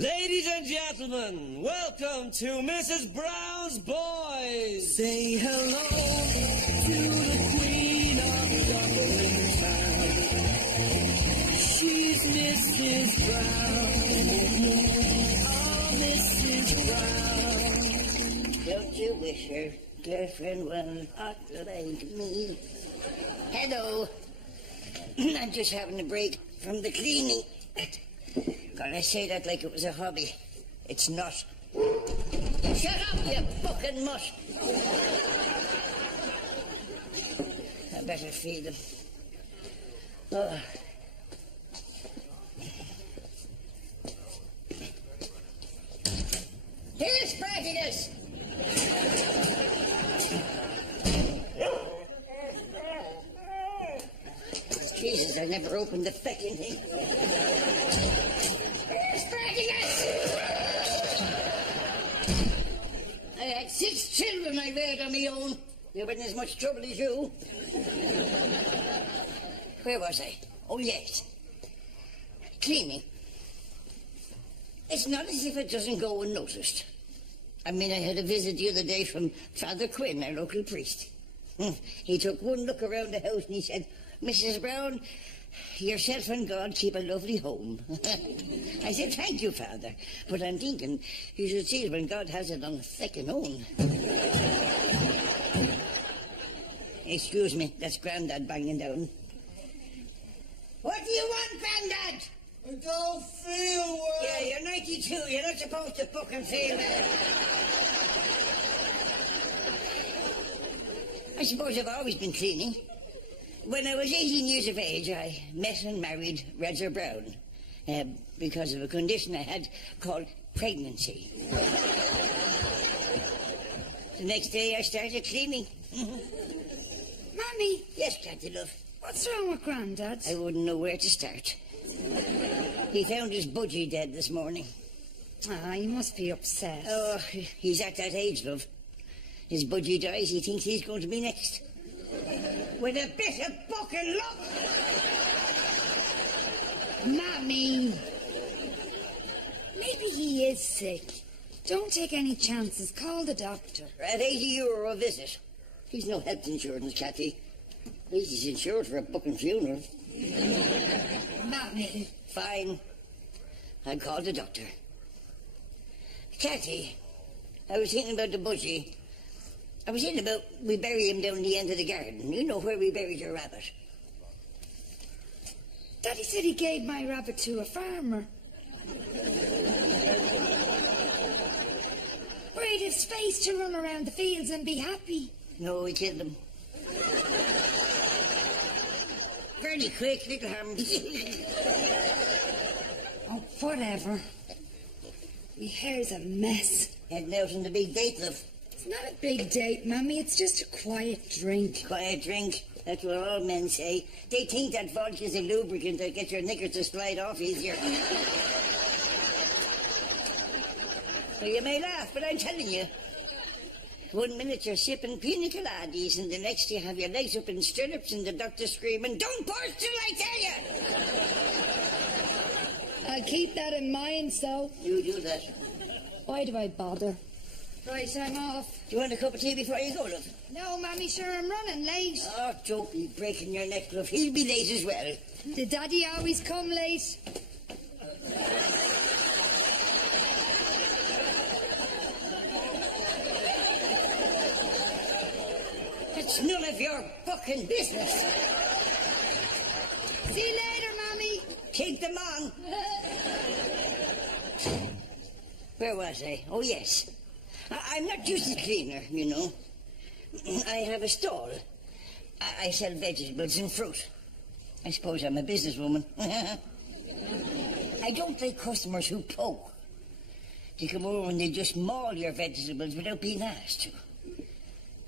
Ladies and gentlemen, welcome to Mrs. Brown's Boys. Say hello to the queen of Dublin town. She's Mrs. Brown. Oh, Mrs. Brown. Don't you wish your girlfriend was hot like me? Hello. I'm just having a break from the cleaning. God, I say that like it was a hobby. It's not. Shut up, you fucking mutt! I better feed him. Oh. Here's Spartacus! Jesus, I never opened the fucking thing. I had 6 children I reared on my own. They weren't as much trouble as you. Where was I? Oh, yes. Cleaning. It's not as if it doesn't go unnoticed. I mean, I had a visit the other day from Father Quinn, our local priest. He took one look around the house and he said, Mrs. Brown, yourself and God keep a lovely home. I said, thank you, Father. But I'm thinking, you should see it when God has it on a second own. Excuse me, that's Grandad banging down. What do you want, Grandad? I don't feel well. Yeah, you're 92. You're not supposed to fucking feel well. I suppose I've always been cleaning. When I was 18 years of age, I met and married Roger Brown because of a condition I had called pregnancy. The next day, I started cleaning. Mammy! Yes, Cathy, love. What's wrong with Grandad? I wouldn't know where to start. He found his budgie dead this morning. Ah, he must be upset. Oh, he's at that age, love. His budgie dies, he thinks he's going to be next. With a bit of fucking luck! Mammy! Maybe he is sick. Don't take any chances. Call the doctor. At €80 a visit. He's no health insurance, Cathy. At least he's insured for a fucking funeral. Mammy! Fine. I'll call the doctor. Cathy, I was thinking about the budgie. I was thinking about we bury him down the end of the garden. You know where we buried your rabbit. Daddy said he gave my rabbit to a farmer. Where he'd have space to run around the fields and be happy. No, we killed him. Very quick, little harm. Oh, whatever. My hair's a mess. Heading out on the big date, love. It's not a big date, Mammy. It's just a quiet drink. Quiet drink. That's what all men say. They think that vodka's a lubricant that gets your knickers to slide off easier. Well, you may laugh, but I'm telling you. 1 minute you're sipping pina coladas, and the next you have your legs up in stirrups and the doctor screaming, "Don't burst till I tell you!" I'll keep that in mind, so. You do that. Why do I bother? Right, I'm off. Do you want a cup of tea before you go, love? No, Mammy, sure, I'm running late. Oh, don't be breaking your neck, love. He'll be late as well. Did Daddy always come late? It's none of your fucking business. See you later, Mammy. Keep them on. Where was I? Oh, yes. I'm not just a cleaner, you know. I have a stall. I sell vegetables and fruit. I suppose I'm a businesswoman. I don't like customers who poke. They come over and they just maul your vegetables without being asked to.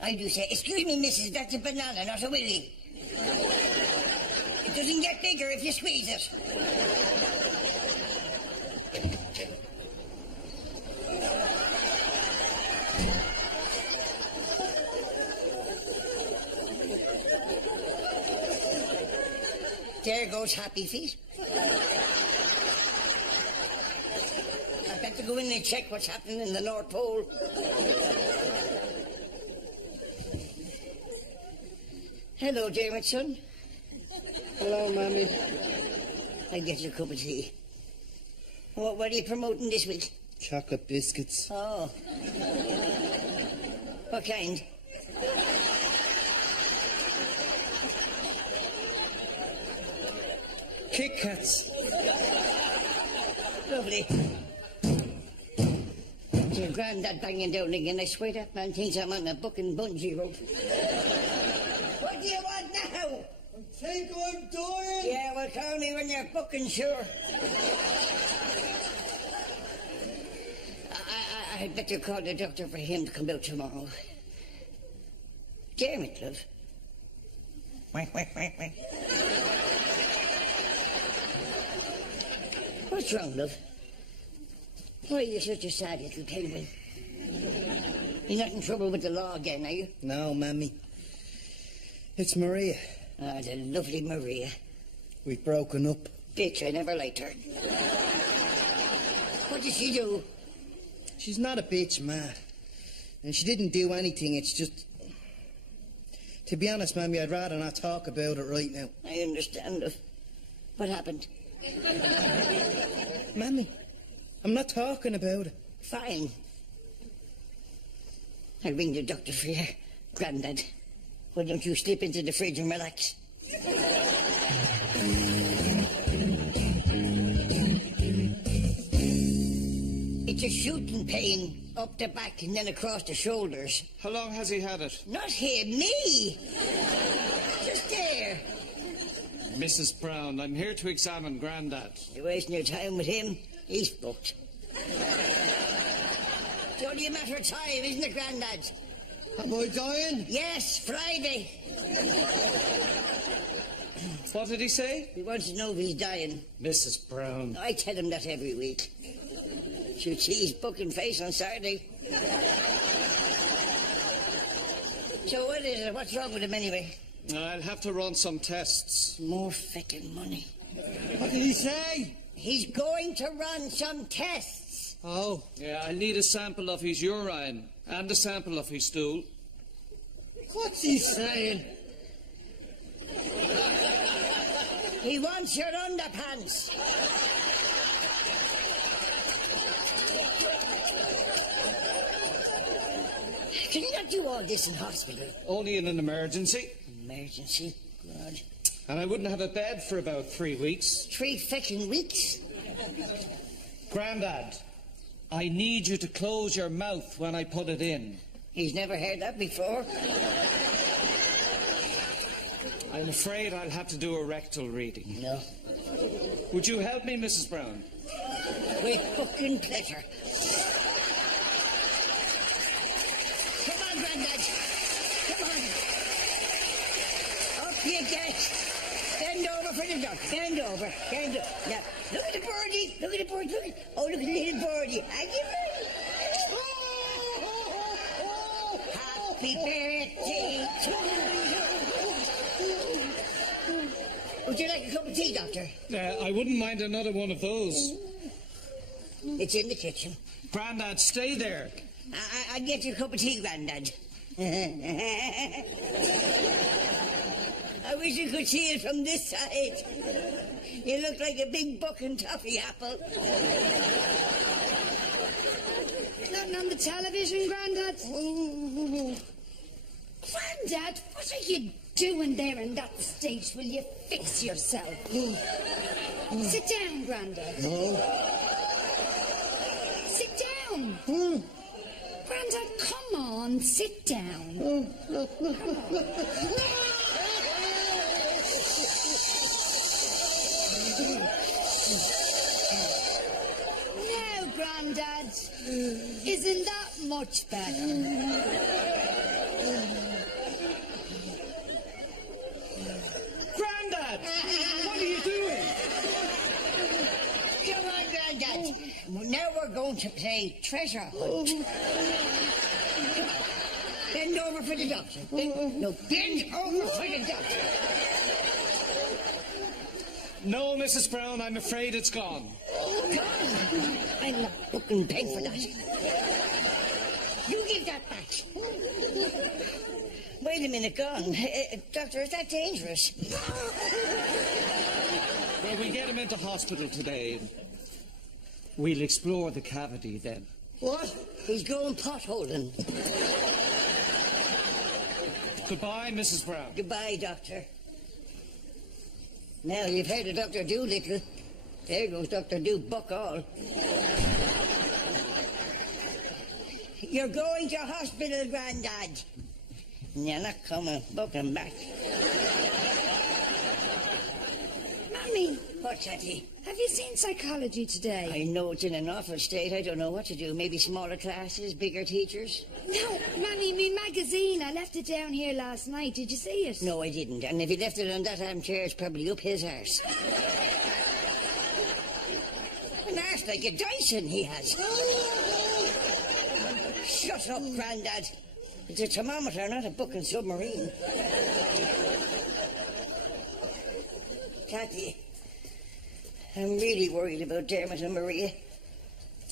I do say, "Excuse me, missus, that's a banana, not a willy." It doesn't get bigger if you squeeze it. There goes Happy Feet. to go in and check what's happening in the North Pole. Hello, Dermot, son. Hello, Mammy. I'll get you a cup of tea. What are you promoting this week? Chocolate biscuits. Oh. What kind? Kit Kats. Lovely. Your granddad banging down again. I swear that man thinks I'm on a booking bungee rope. What do you want now? I think I'm dying. Yeah, well, call me when you're booking, sure. I'd better call the doctor for him to come out tomorrow. Dermot, love. What's wrong, love? Why are you such a sad little penguin? You're not in trouble with the law again, are you? No, Mammy. It's Maria. Ah, the lovely Maria. We've broken up. Bitch, I never liked her. What did she do? She's not a bitch, Matt. And she didn't do anything, it's just... To be honest, Mammy, I'd rather not talk about it right now. I understand, love. What happened? Mammy, I'm not talking about it. Fine. I'll ring the doctor for you, Grandad. Why don't you slip into the fridge and relax? It's a shooting pain up the back and then across the shoulders. How long has he had it? Not him, me! Just there. Mrs. Brown, I'm here to examine Grandad. You're wasting your time with him. He's booked. It's only a matter of time, isn't it, Grandad? Am I dying? Yes, Friday. What did he say? He wants to know if he's dying. Mrs. Brown. I tell him that every week. Should see his booking face on Saturday. So what is it? What's wrong with him anyway? I'll have to run some tests. More feckin' money. What did he say? He's going to run some tests. Oh. Yeah, I'll need a sample of his urine and a sample of his stool. What's he saying? He wants your underpants. Can you not do all this in hospital? Only in an emergency. Emergency? God. And I wouldn't have a bed for about 3 weeks. 3 feckin' weeks? Grandad, I need you to close your mouth when I put it in. He's never heard that before. I'm afraid I'll have to do a rectal reading. No. Would you help me, Mrs. Brown? With fucking pleasure. Come on, Grandad. Come on. Up you get. Bend over for the duck. Bend over. Bend over. Now, look at the birdie. Look at the bird. Look at... Oh, look at the little birdie. Happy birthday to you. Would you like a cup of tea, Doctor? I wouldn't mind another one of those. It's in the kitchen. Grandad, stay there. I'll get you a cup of tea, Grandad. I wish you could see it from this side. You look like a big buck and toffee apple. Nothing on the television, Grandad? Grandad, what are you doing there in that state? Will you fix yourself? Sit down, Grandad. No. Sit down. Grandad, come on, sit down. Now, Grandad, isn't that much better? Grandad! What are you doing? Come on, Grandad. Now we're going to play treasure hunt. Bend over for the doctor. Bend over for the doctor. No, Mrs. Brown, I'm afraid it's gone. I'm not fucking paying for that. You give that back. Wait a minute, gone. Doctor, is that dangerous? Well, we'll get him into hospital today. We'll explore the cavity then. What? He's going potholing. Goodbye, Mrs. Brown. Goodbye, Doctor. Now, you've heard of Dr. Doolittle. There goes Dr. Do Buck all. You're going to hospital, Grandad. You're not coming. Bucking back. Mummy, What, Tatty? have you seen psychology today? I know it's in an awful state. I don't know what to do. Maybe smaller classes, bigger teachers? No, Mummy, me magazine. I left it down here last night. Did you see it? No, I didn't. And if he left it on that armchair, it's probably up his arse. An arse like a Dyson he has. Shut up, Grandad. It's a thermometer, not a bucking submarine. Kathy, I'm really worried about Dermot and Maria.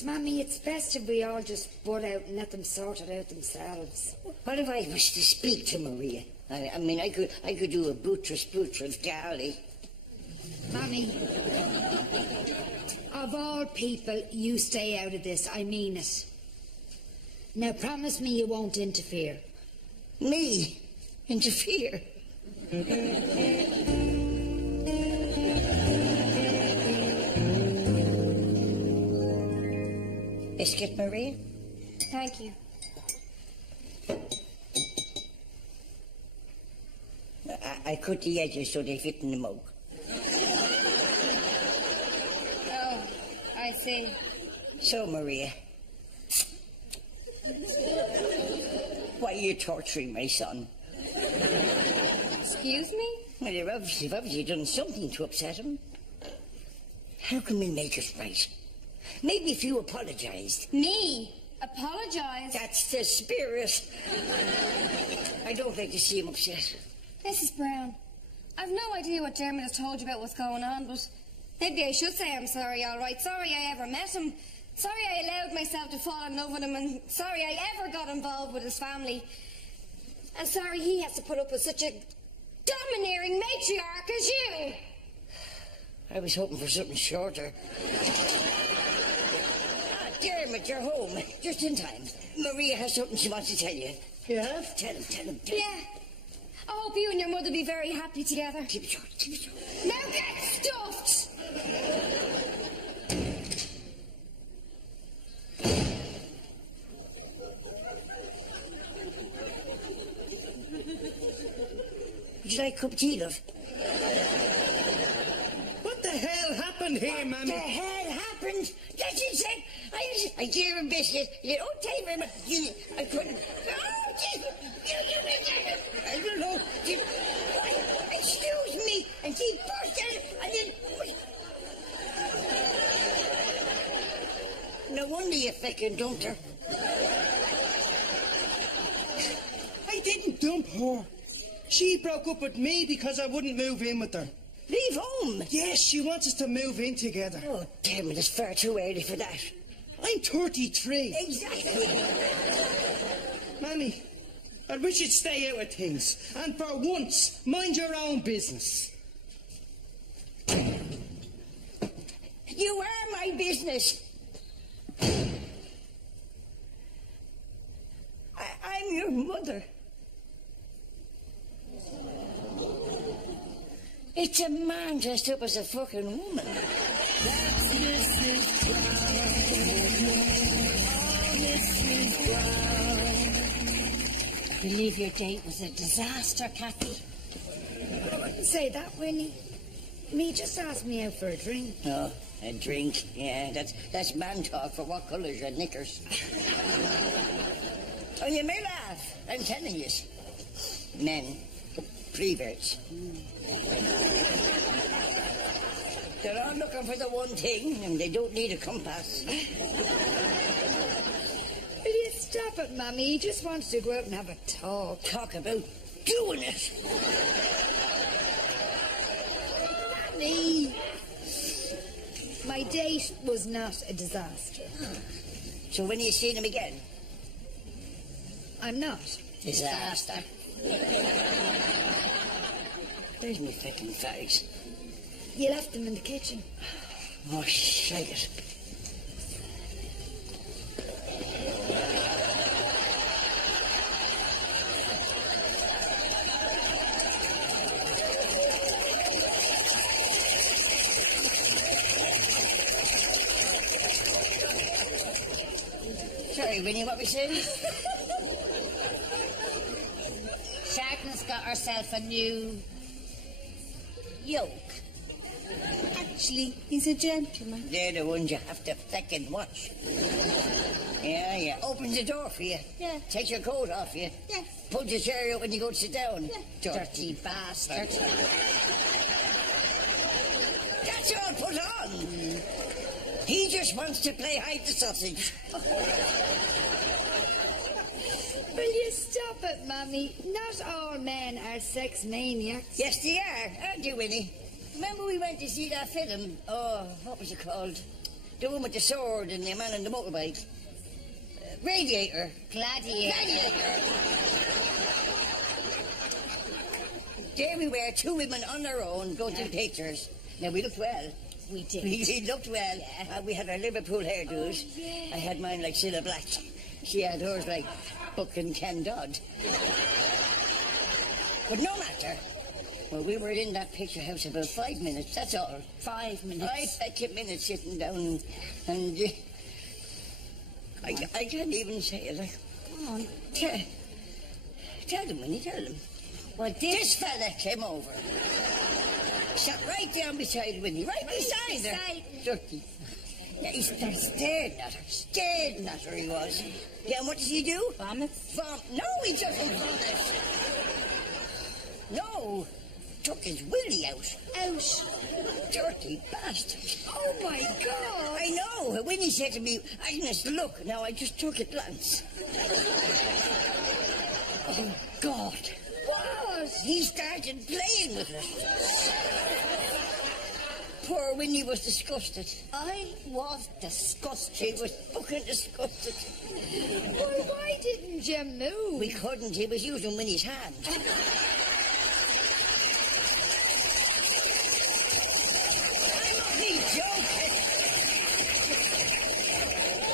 Mummy, it's best if we all just butt out and let them sort it out themselves. What if I was to speak to Maria? I mean, I could do a buttress galley. Mummy, of all people, you stay out of this. I mean it. Now, promise me you won't interfere. Me? Interfere? Biscuit, Maria? Thank you. I cut the edges so they fit in the mug. Oh, I see. So, Maria, why are you torturing my son? Excuse me? Well, you've obviously done something to upset him. How can we make it right? Maybe if you apologised. Me? Apologise? That's the spirit. I don't like to see him upset. Mrs. Brown, I've no idea what Dermot has told you about what's going on, but maybe I should say I'm sorry, all right. Sorry I ever met him. Sorry I allowed myself to fall in love with him, and sorry I ever got involved with his family. And sorry he has to put up with such a domineering matriarch as you. I was hoping for something shorter. Dermot, you're home. Just in time. Maria has something she wants to tell you. You have? Tell him. Yeah. I hope you and your mother be very happy together. Keep it short. Now get stuffed! Would you like a cup of tea, love? What the hell happened here, What the Mammy? hell happened? That's it, said. I gave him biscuit. Oh, thank you very much. I couldn't. Oh, I don't know. Excuse me. And she burst out and then... No wonder you fucking dumped her. I didn't dump her. She broke up with me because I wouldn't move in with her. Leave home. Yes, she wants us to move in together. Oh, damn it, it's far too early for that. I'm 33. Exactly. Mammy, I wish you'd stay out of things. And for once, mind your own business. You are my business. I'm your mother. It's a man dressed up as a fucking woman. I believe your date was a disaster, Kathy. I wouldn't say that, Willie. Me just asked me out for a drink. Oh, a drink. Yeah, that's man talk for what colour's your knickers. Oh, you may laugh. I'm telling you. Men, preverts. They're all looking for the one thing, and they don't need a compass. Will you stop it, Mummy? He just wants to go out and have a talk. Talk about doing it. me. My date was not a disaster. So when are you seeing him again? I'm not. Disaster. Where's my fucking fags? You left them in the kitchen. Oh, shite it. Sorry, Winnie, what we saying? Sharkness got herself a new yoke. Actually, he's a gentleman. They're the ones you have to fucking watch. Yeah. Opens the door for you. Yeah. Takes your coat off you. Yeah. Pulls your chair out when you go to sit down. Yeah. Dirty bastard. That's all put on. He just wants to play hide the sausage. Will you stop it, Mummy? Not all men are sex maniacs. Yes, they are, aren't you, Winnie? Remember we went to see that film? Oh, what was it called? The one with the sword and the man on the motorbike. Radiator. Gladiator. There we were, two women on their own, going through pictures. Now, we looked well. We did. We looked well. We had our Liverpool hairdos. I had mine like Cilla Black. She had hers like Buck and Ken Dodd. But no matter. Well, we were in that picture house about 5 minutes, that's all. 5 minutes. 5 minutes sitting down and I can't even say it. Come on. Tell them, Winnie, tell them. Well, This fella came over. Sat right down beside Winnie, right beside her. Dirty. Yeah, he stared at her. Staring at her, he was. Yeah, and what does he do? Vomit. No, he doesn't vomit. No. Took his willy out. Out. Dirty bastard. Oh, my God. I know. Winnie said to me, Agnes, look. Now, I just took a glance. Oh, God. What? He started playing with it. Poor Winnie was disgusted. I was disgusted. She was fucking disgusted. Well, why didn't you move? We couldn't. He was using Winnie's hand. He's joking.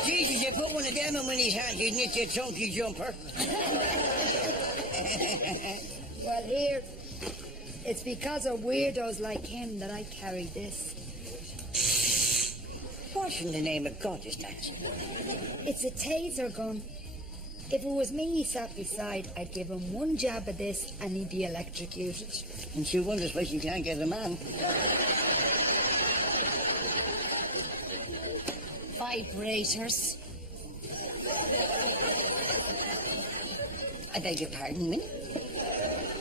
Jesus, you put one of them in Winnie's hand, you'd knit your chunky jumper. Well, here, it's because of weirdos like him that I carry this. What in the name of God is that? It's a taser gun. If it was me he sat beside, I'd give him one jab of this and he'd be electrocuted. And she wonders why she can't get a man. Vibrators. I beg your pardon, Winnie?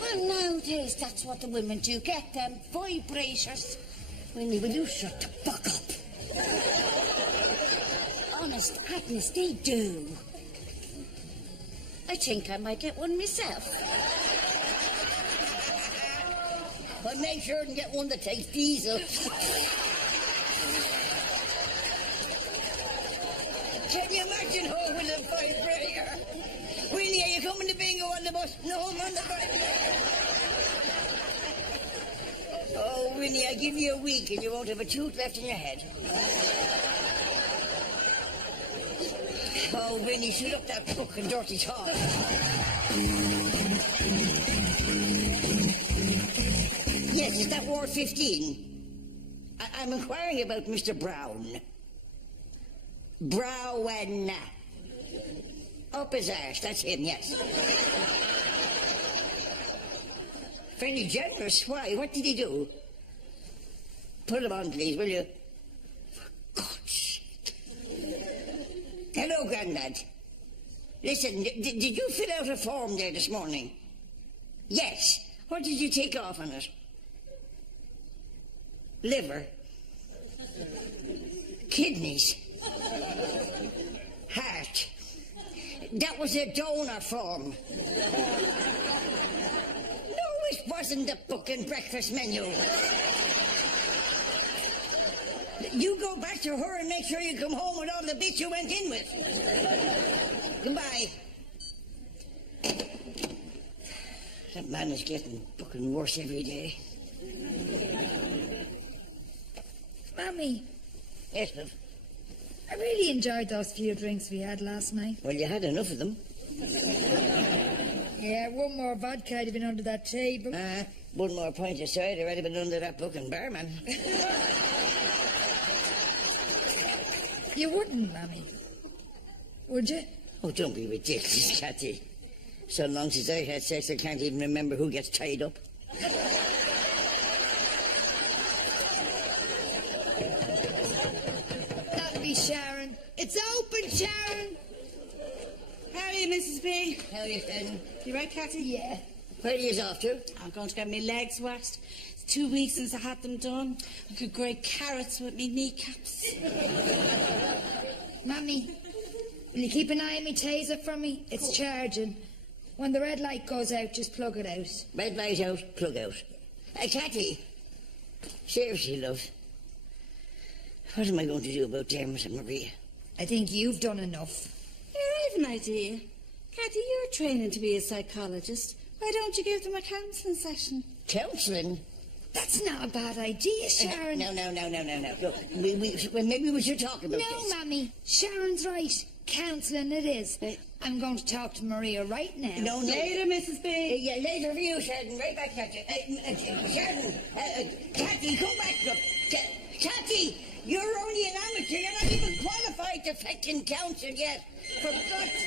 Well, nowadays, that's what the women do. Get them vibrators. Winnie, will you shut the fuck up? Honest, Agnes, they do. I think I might get one myself. But make sure and get one that takes diesel. Can you imagine her with a vibrator? Winnie, are you coming to bingo on the bus? No, I'm on the vibrator. Oh, Winnie, I give you a week and you won't have a tooth left in your head. Oh, Winnie, shoot up that fucking dirty talk. Yes, is that Ward 15? I'm inquiring about Mr. Brown. Brown. Up his arse, that's him, yes. Very generous. Why? What did he do? Put him on, please, will you? For God's sake. Hello, Grandad. Listen, did you fill out a form there this morning? Yes. What did you take off on it? Liver. Kidneys. Heart. That was a donor form. No, it wasn't the fucking breakfast menu. You go back to her and make sure you come home with all the bits you went in with. Goodbye. That man is getting fucking worse every day. Mummy, Yes, love. I really enjoyed those few drinks we had last night. Well, you had enough of them. Yeah, one more vodka I'd have been under that table. One more pint of cider, I'd have been under that fucking barman. You wouldn't, Mummy. Would you? Oh, don't be ridiculous, Cathy. So long since I had sex, I can't even remember who gets tied up. That'll be Sharon. It's open, Sharon. How are you, Mrs. B? How are you feeling? You right, Cathy? Yeah. Where are you off to? I'm going to get my legs waxed. It's 2 weeks since I had them done. I could grate carrots with me kneecaps. Mummy, will you keep an eye on me taser for me? It's charging. When the red light goes out, just plug it out. Red light out, plug out. Cathy. Seriously, love. What am I going to do about Dermot and Maria? I think you've done enough. Yeah, I have an idea. Cathy, you're training to be a psychologist. Why don't you give them a counselling session? Counselling? That's not a bad idea, Sharon. No. Look, maybe we should talk about No, this. Mummy. Sharon's right. Counselling it is. I'm going to talk to Maria right now. No. Later, Mrs. B. Yeah, later for you, Sharon. Right back at you. Sharon, Cathy, come back. Look. Cathy, you're only an amateur. You're not even qualified to fucking counsel yet. For God's...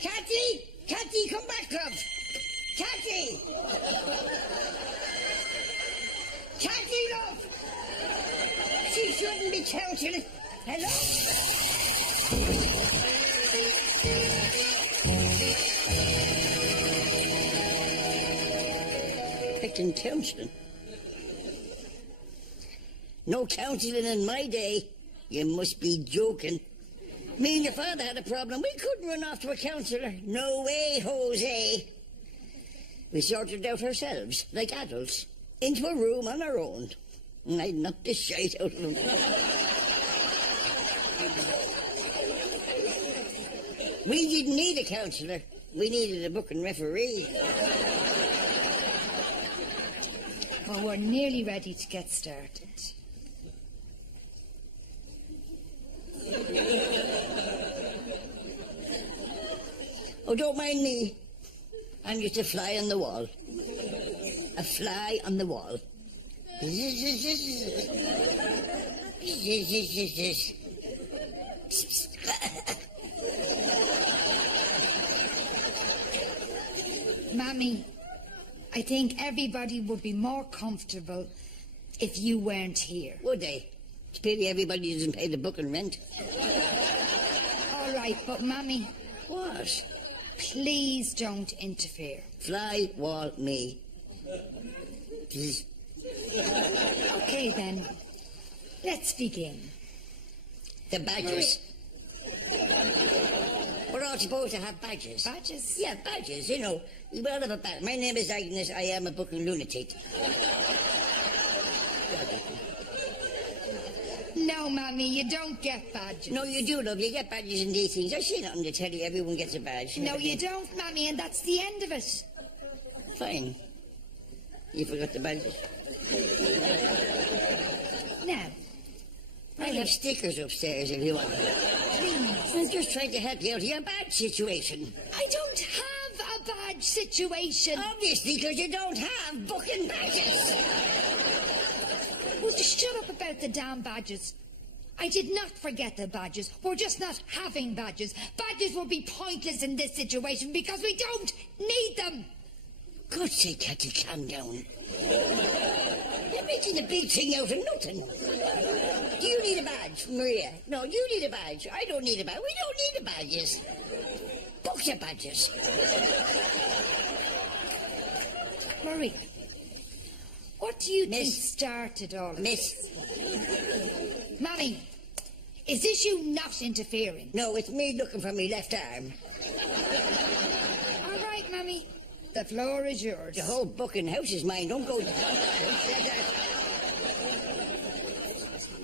Cathy, come back, love. Cathy! Cathy, love! She shouldn't be counseling. Hello? Picking counseling. No counseling in my day. You must be joking. Me and your father had a problem. We couldn't run off to a counsellor. No way, Jose. We sorted it out ourselves, like adults, into a room on our own. And I knocked the shite out of him. We didn't need a counsellor. We needed a booking referee. Well, we're nearly ready to get started. Oh, don't mind me. I'm just a fly on the wall. A fly on the wall. Mammy, I think everybody would be more comfortable if you weren't here. Would they? It's a pity everybody doesn't pay the booking rent. All right, but Mammy, What? please don't interfere. Fly, wall, me. Okay, then. Let's begin. The badges. We're all supposed to have badges. Badges? Yeah, badges, you know. We all have a badge. My name is Agnes. I am a booking lunatic. No, Mammy, you don't get badges. No, you do, love. You get badges in these things. I see it on the telly. Everyone gets a badge. No, you don't, Mammy, and that's the end of it. Fine. You forgot the badges. Now, I have stickers upstairs if you want them. please. I'm just trying to help you out of your bad situation. I don't have a badge situation. Obviously, because you don't have booking badges. Would you shut up about the damn badges? I did not forget the badges. We're just not having badges. Badges will be pointless in this situation because we don't need them. God's sake, Cathy, calm down. You're making a big thing out of nothing. Do you need a badge, Maria? No, you need a badge. I don't need a badge. We don't need the badges. Book your badges. Maria, what do you think Miss. started all of Miss. this? Mammy, is this you not interfering? No, it's me looking for my left arm. All right, Mammy. The floor is yours. The whole booking house is mine. Don't go...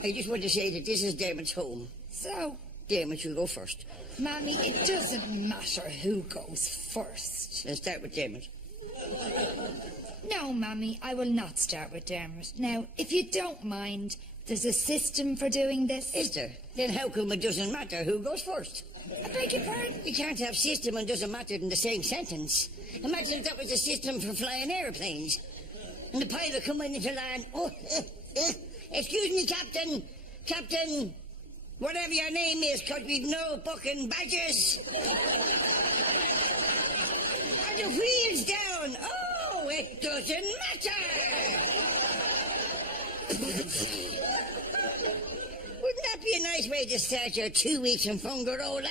I just want to say that this is Dermot's home. So, Dermot, you go first. Mammy, it doesn't matter who goes first. Let's start with Dermot. No, Mammy, I will not start with Dermot. Now, if you don't mind, there's a system for doing this. Is there? Then how come it doesn't matter who goes first? I beg your pardon? You can't have system and doesn't matter in the same sentence. Imagine if that was a system for flying airplanes. And the pilot coming into land. Oh, excuse me, Captain. Captain, whatever your name is, because we've no booking badges. Are the wheels down? Oh, it doesn't matter. Wouldn't that be a nice way to start your 2 weeks in Fungarola?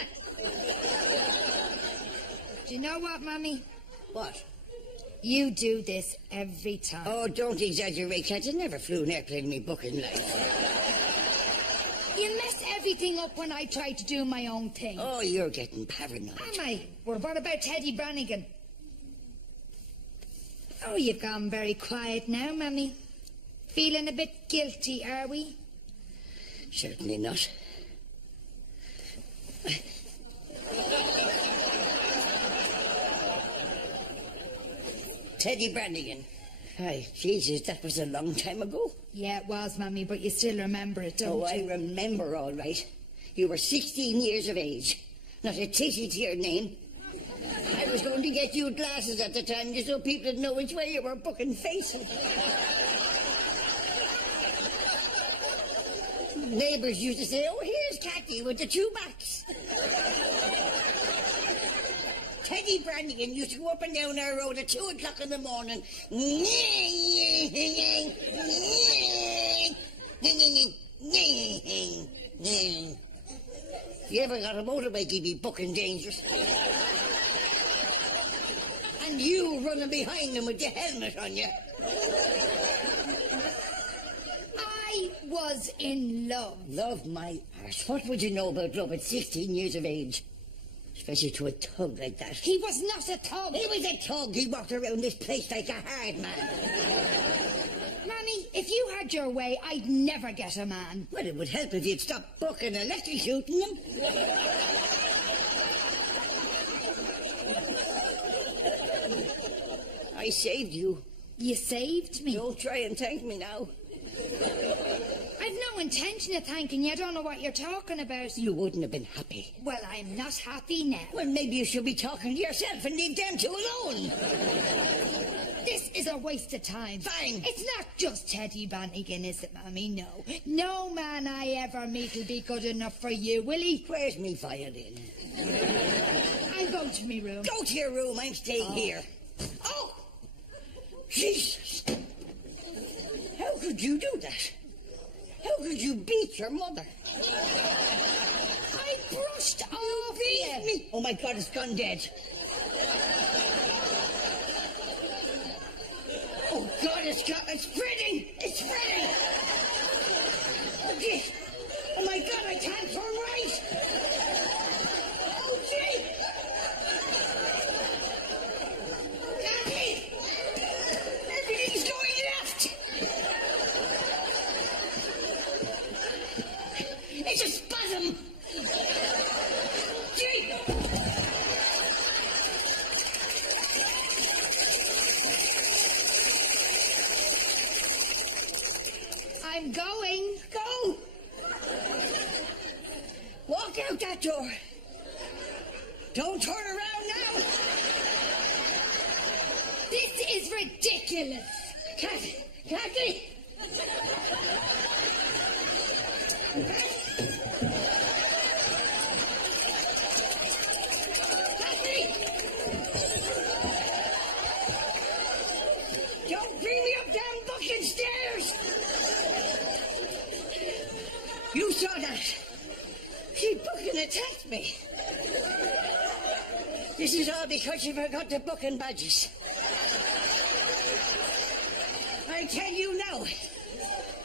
Do you know what, Mammy? What? You do this every time. Oh, don't exaggerate, Cat. I never flew an airplane in my booking life. You mess everything up when I try to do my own thing. Oh, you're getting paranoid. Am I? Well, what about Teddy Brannigan? Oh, you've gone very quiet now, Mammy. Feeling a bit guilty, are we? Certainly not. Teddy Brannigan. Hi, Jesus, that was a long time ago. Yeah, it was, Mammy, but you still remember it, don't Oh, you? I remember all right. You were 16 years of age. Not a titty to your name. I was going to get you glasses at the time just so people would know which way you were booking faces. Neighbours used to say, oh, here's Cathy with the two backs. Teddy Brannigan used to go up and down our road at 2 o'clock in the morning. If you ever got a motorbike, you'd be booking dangerous. And you running behind them with your helmet on you. I was in love. Love my arse. What would you know about love at 16 years of age? Especially to a tug like that. He was not a thug. He was a tug. He walked around this place like a hard man. Mammy, if you had your way, I'd never get a man. Well, it would help if you'd stop booking and electrocuting them. I saved you. You saved me. Don't try and thank me now. I've no intention of thanking you. I don't know what you're talking about. You wouldn't have been happy. Well, I'm not happy now. Well, maybe you should be talking to yourself and leave them two alone. This is a waste of time. Fine. It's not just Teddy Brannigan, is it, Mammy? No. No man I ever meet will be good enough for you, will he? Where's me violin? I'll go to my room. Go to your room. I'm staying here. Oh! Jesus! How could you do that? How could you beat your mother? I brushed off you. Me? Oh my God, it's gone dead. Oh God, it's spreading! It's spreading! Oh, gee. Oh my God, I can't turn right! Oh gee! Kathy! Everything's going left! It's a spasm! Gee! I'm going. Go! Walk out that door. Don't turn around now. This is ridiculous. Kathy! Kathy! Kathy! Don't bring me up down bucket stairs! You saw that. She fucking attacked me. This is all because you forgot the booking badges. I tell you now,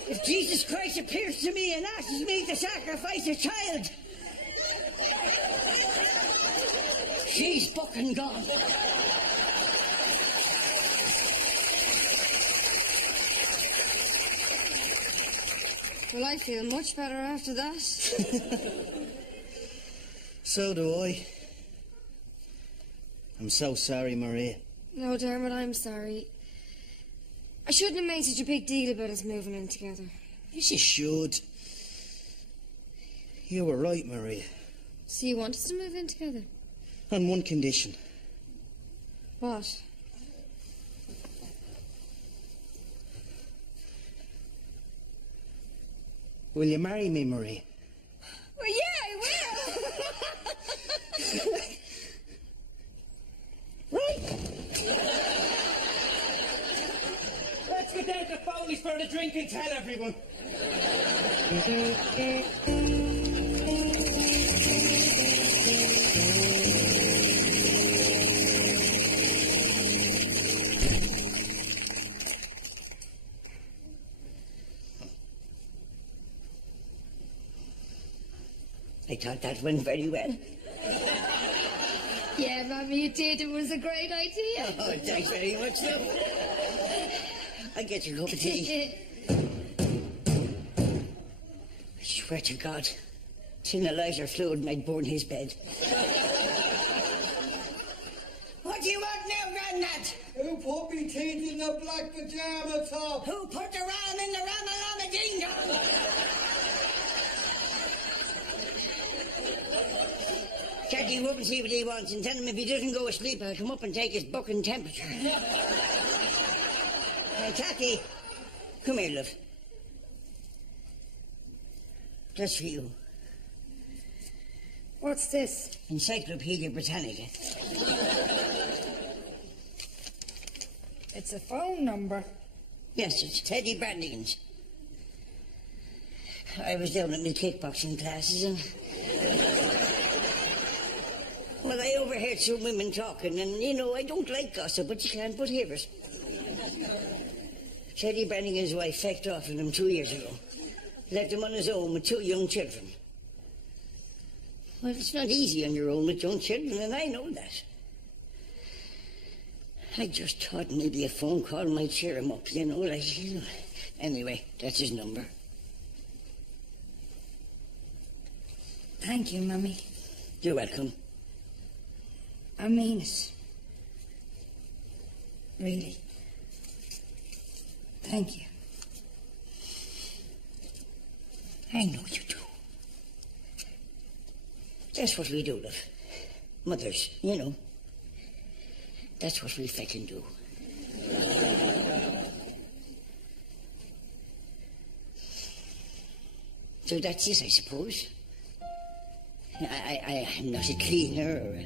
if Jesus Christ appears to me and asks me to sacrifice a child, she's fucking gone. Well, I feel much better after that. So do I. I'm so sorry, Maria. No, Dermot, I'm sorry. I shouldn't have made such a big deal about us moving in together. Yes, you should. You were right, Maria. So you want us to move in together? On one condition. What? Will you marry me, Maria? Well, yeah, I will. Right. Let's get down to Foley's for the drink and tell everyone. I thought that went very well. Yeah, Mummy, you did. It was a great idea. Oh, thanks very much, love. I'll get you a cup of tea. I swear to God, tin of lighter fluid might burn his bed. What do you want now, Grandad? Who put me teeth in the black pajama top? Who put the ram in the ramalama ding dong? Catty, you up and see what he wants and tell him if he doesn't go asleep, I'll come up and take his bucking temperature. Cathy, come here, love. Just for you. What's this? Encyclopedia Britannica. It's a phone number. Yes, it's Teddy Brannigan's. I was down at my kickboxing classes and... Well, I overheard some women talking, and, you know, I don't like gossip, but you can't but hear it. Teddy Brannigan's wife fecked off with him 2 years ago. Left him on his own with 2 young children. Well, it's not easy on your own with young children, and I know that. I just thought maybe a phone call might cheer him up, you know, like, you know. Anyway, that's his number. Thank you, Mummy. You're welcome. I mean it. Really. Thank you. I know you do. That's what we do, love. Mothers, you know. That's what we feckin' do. So that's it, I suppose. I'm not a cleaner or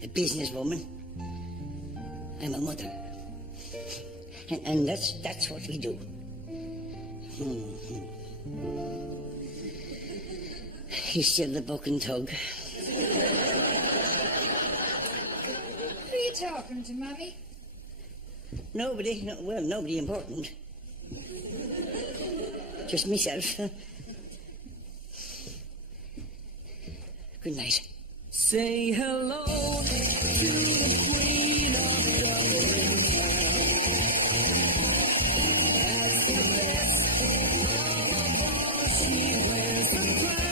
a businesswoman. I'm a mother. And that's what we do. He's still the buck and tug. Who are you talking to, Mummy? Nobody, no, well, nobody important. Just myself. Good night. Say hello to the Queen of Dublin. That's the best of all, she wears a crown.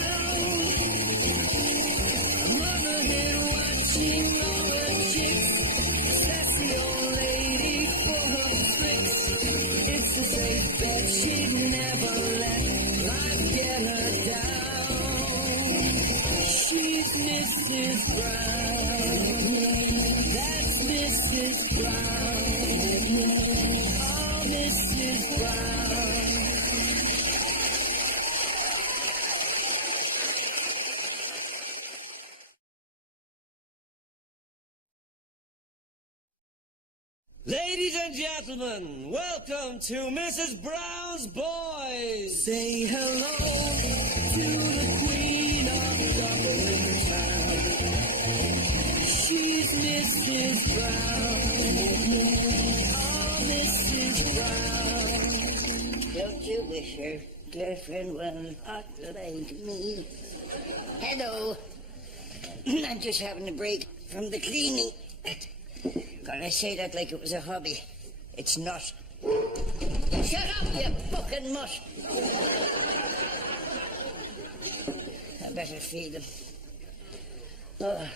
Mother hen watching all her chicks. Sassy old lady full of tricks. It's a safe bet she'd never let life get her down. She's Mrs. Brown. That's Mrs. Brown. Oh, Mrs. Brown. Ladies and gentlemen, welcome to Mrs. Brown's Boys. Say hello to the Queen of Dublin town. She's Mrs. Brown. Oh, Mrs. Brown. Don't you wish your girlfriend was hot like me? Hello. I'm just having a break from the cleaning. God, I say that like it was a hobby. It's not. Shut up, you fucking mutt. I better feed him. Oh.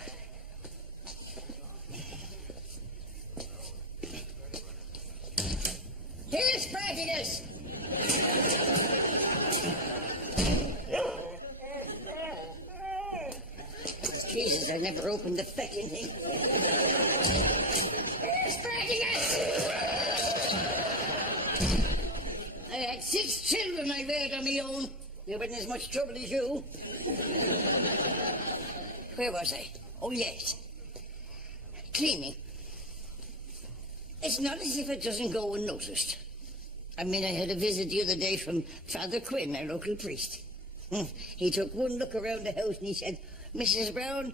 Here's Spartacus! Jesus, I never opened the fucking thing. Here's Spartacus! I had 6 children I reared on my own. There wasn't as much trouble as you. Where was I? Oh, yes. Cleaning. It's not as if it doesn't go unnoticed. I mean, I had a visit the other day from Father Quinn, our local priest. He took one look around the house and he said, Mrs. Brown,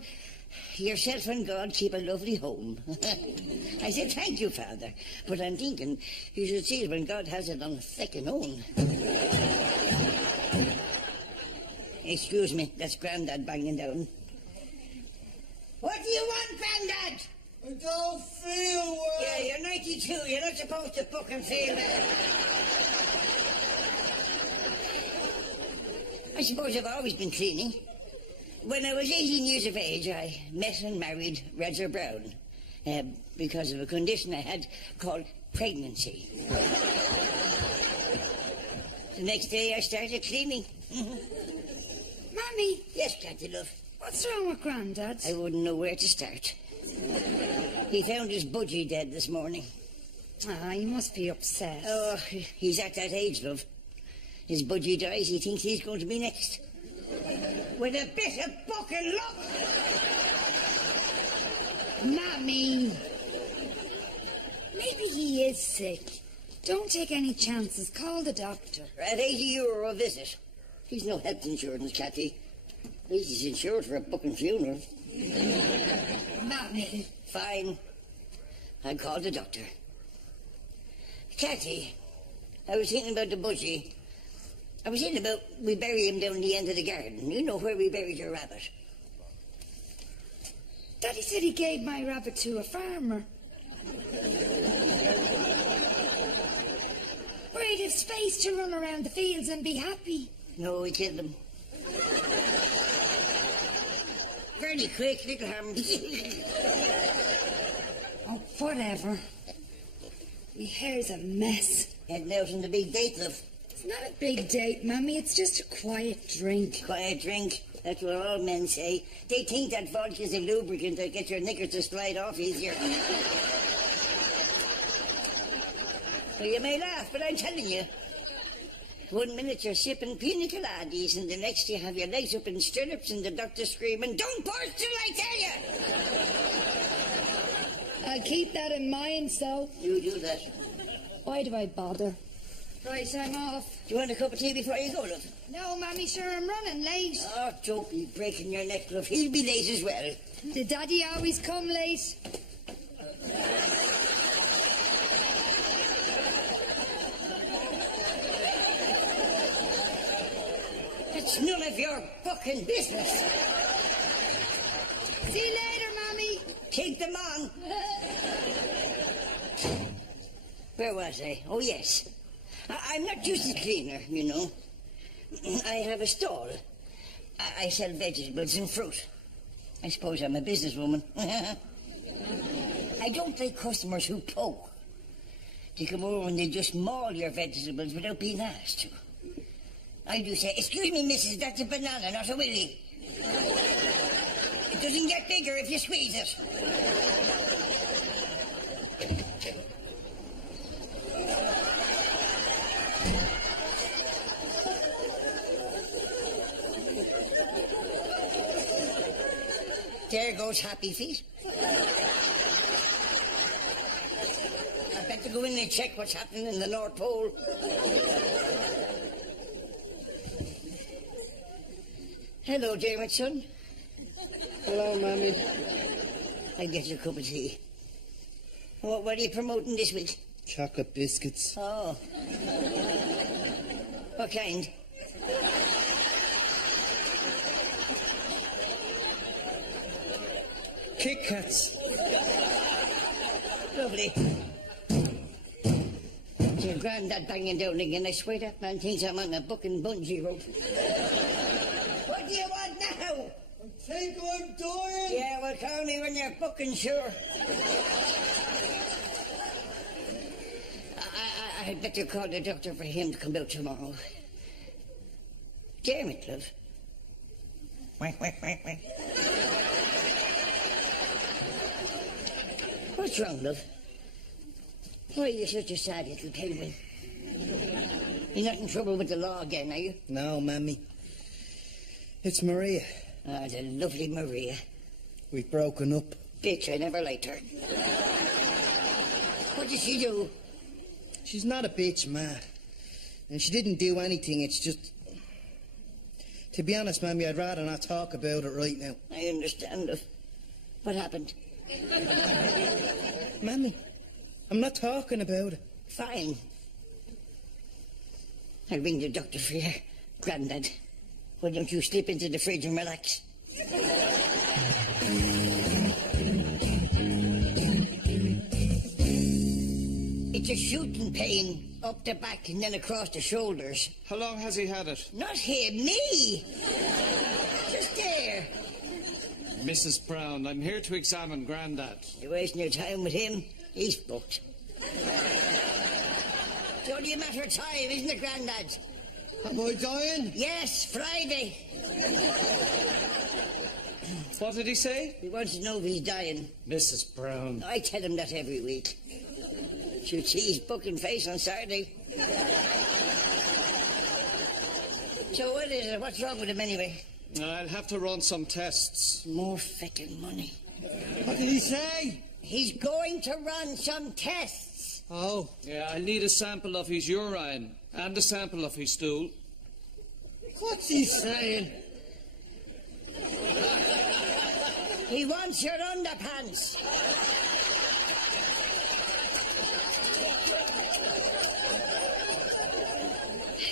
yourself and God keep a lovely home. I said, thank you, Father. But I'm thinking you should see it when God has it on a second own. Excuse me, that's Grandad banging down. What do you want, Grandad? I don't feel well. Yeah, you're 92. You're not supposed to fucking feel well. I suppose I've always been cleaning. When I was 18 years of age, I met and married Roger Brown because of a condition I had called pregnancy. The next day, I started cleaning. Mammy, Yes, Cathy, love. what's wrong with Grandad? I wouldn't know where to start. He found his budgie dead this morning. Ah, he must be upset. Oh, he's at that age, love. His budgie dies, he thinks he's going to be next. With a bit of fucking luck! Mammy! Maybe he is sick. Don't take any chances. Call the doctor. At €80 a visit. He's no health insurance, Cathy. At least he's insured for a fucking funeral. Mammy. Fine. I'll call the doctor. Cathy, I was thinking about the budgie. I was thinking about we bury him down the end of the garden. You know where we buried your rabbit. Daddy said he gave my rabbit to a farmer. Where he'd have space to run around the fields and be happy. No, we killed him. Very quick, little harm. Oh, whatever. My hair's a mess. Heading out on the big date, love. It's not a big date, Mammy. It's just a quiet drink. Quiet drink. That's what all men say. They think that vodka's a lubricant that gets your knickers to slide off easier. So you may laugh, but I'm telling you. 1 minute you're sipping pina coladas, and the next you have your legs up in stirrups and the doctor screaming, "Don't burst till I tell you!" I'll keep that in mind, so. You do that. Why do I bother? Right, I'm off. Do you want a cup of tea before you go, love? No, Mammy, sure, I'm running late. Oh, don't be breaking your neck, love. He'll be late as well. Did Daddy always come late? It's none of your fucking business. See you later, Mammy. Keep them on. Where was I? Oh, yes. I'm not just a cleaner, you know. I have a stall. I sell vegetables and fruit. I suppose I'm a businesswoman. I don't like customers who poke. They come over and they just maul your vegetables without being asked to. I do say, "Excuse me, missus, that's a banana, not a willy." It doesn't get bigger if you squeeze it. There goes Happy Feet. I better go in and check what's happening in the North Pole. Hello, Dermot, son. Hello, Mammy. I'll get you a cup of tea. What are you promoting this week? Chocolate biscuits. Oh. What kind? Kit Kats. Lovely. Here, Grandad banging down again. I swear that man thinks I'm on a bucking bungee rope. What do you want now? I think I'm dying. Yeah, well, call me when you're bucking sure. I'd better call the doctor for him to come out tomorrow. Dermot, love. What's wrong, love? Why are you such a sad little penguin? You're not in trouble with the law again, are you? No, Mammy. It's Maria. Ah, the lovely Maria. We've broken up. Bitch, I never liked her. What did she do? She's not a bitch, Matt. And she didn't do anything, it's just... To be honest, Mammy, I'd rather not talk about it right now. I understand, love. What happened? Mammy, I'm not talking about it. Fine. I'll ring the doctor for you, Grandad. Why don't you slip into the fridge and relax? It's a shooting pain up the back and then across the shoulders. How long has he had it? Not him, me! Just there. Mrs. Brown, I'm here to examine Grandad. You're wasting your time with him. He's booked. It's only a matter of time, isn't it, Grandad? Am I dying? Yes, Friday. What did he say? He wants to know if he's dying. Mrs. Brown. I tell him that every week. Should see his booking face on Saturday. So what is it? What's wrong with him anyway? I'll have to run some tests. More feckin' money. What did he say? He's going to run some tests. Oh. Yeah, I'll need a sample of his urine and a sample of his stool. What's he saying? He wants your underpants.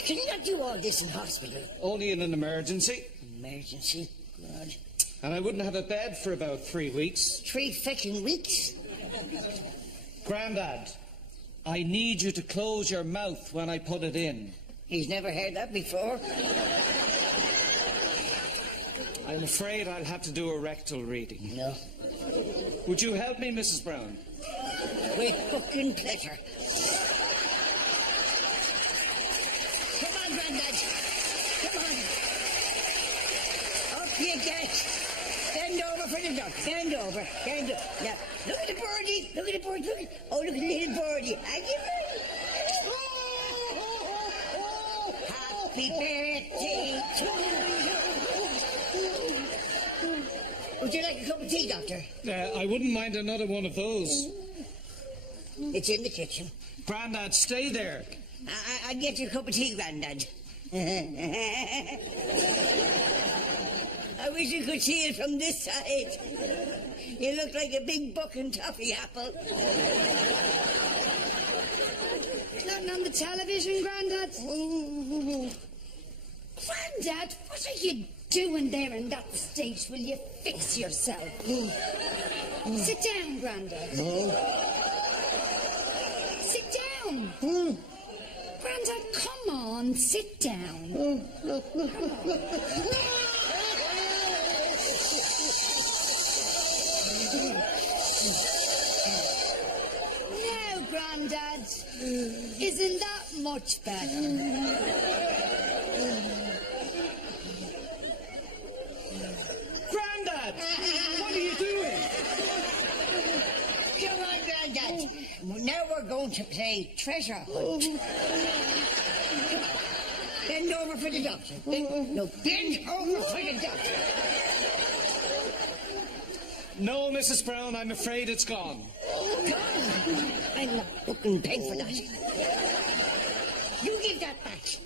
Can you not do all this in hospital? Only in an emergency. Emergency? God. And I wouldn't have a bed for about 3 weeks. 3 feckin' weeks? Grandad, I need you to close your mouth when I put it in. He's never heard that before. I'm afraid I'll have to do a rectal reading. No. Would you help me, Mrs. Brown? With fucking pleasure. Come on, Grandad. Come on. Up you get. Bend over for the duck. Bend over. Bend over. Now, look at the birdie. Look at the birdie. Look at, oh, look at the little birdie. Happy birthday to you. Would you like a cup of tea, Doctor? I wouldn't mind another one of those. It's in the kitchen. Grandad, stay there. I'll get you a cup of tea, Grandad. I wish you could see it from this side. You look like a big bucking toffee apple. Nothing on the television, Grandad? Grandad, what are you doing there in that state? Will you fix yourself? Sit down, Grandad. Sit down. Grandad, come on, sit down. Now, Grandad, isn't that much better? Granddad! What are you doing? Come on, Grandad. Now we're going to play treasure hunt. Bend over for the doctor. No, bend over for the doctor. No, Mrs. Brown, I'm afraid it's gone. Gone. I'm not fucking paying for that. You give that back.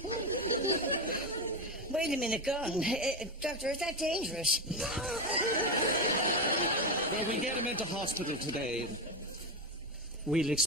Wait a minute, gone. Doctor, is that dangerous? Well, we get him into hospital today. We'll explain.